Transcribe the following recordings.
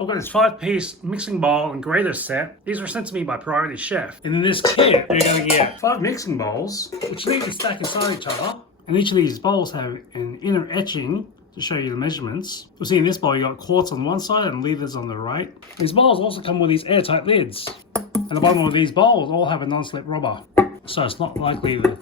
I've got this 5-piece mixing bowl and grater set. These were sent to me by Priority Chef. And in this kit, you're going to get 5 mixing bowls, which need to stack inside each other. And each of these bowls have an inner etching to show you the measurements. You'll see in this bowl you got quartz on one side and leathers on the right. These bowls also come with these airtight lids. And the bottom of these bowls all have a non-slip rubber, so it's not likely to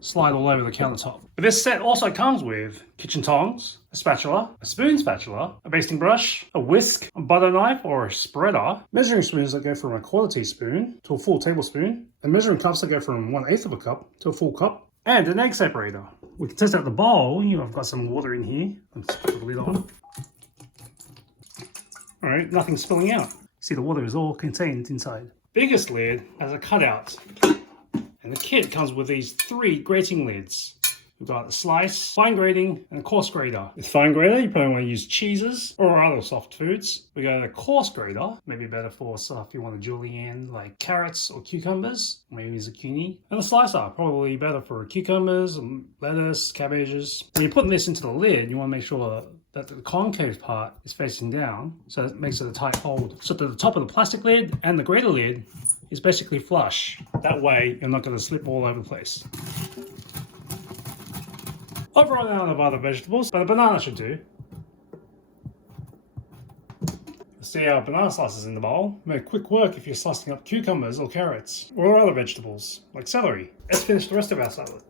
slide all over the countertop. But this set also comes with kitchen tongs, a spatula, a spoon spatula, a basting brush, a whisk, a butter knife or a spreader, measuring spoons that go from a 1/4 teaspoon to a full tablespoon, and measuring cups that go from 1/8 of a cup to a full cup, and an egg separator. We can test out the bowl. I've got some water in here. Let's put the lid on. Alright, nothing's spilling out. See, the water is all contained inside. Biggest lid has a cutout. And the kit comes with these 3 grating lids. We've got a slice, fine grating, and a coarse grater. With fine grater, you probably want to use cheeses or other soft foods. We got a coarse grater, maybe better for stuff you want to julienne, like carrots or cucumbers, maybe zucchini. And the slicer, probably better for cucumbers, lettuce, cabbages. When you're putting this into the lid, you want to make sure that the concave part is facing down, so it makes it a tight hold. So that the top of the plastic lid and the grater lid is basically flush. That way, you're not going to slip all over the place. I've run out of other vegetables, but a banana should do. See our banana slices in the bowl. Make quick work if you're slicing up cucumbers or carrots, or other vegetables, like celery. Let's finish the rest of our salad.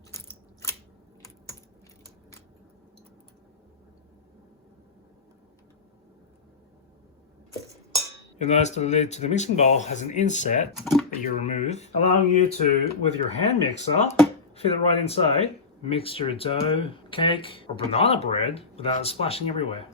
You'll notice the lid to the mixing bowl has an inset that you remove, allowing you to, with your hand mixer, fit it right inside. Mix your dough, cake, or banana bread without it splashing everywhere.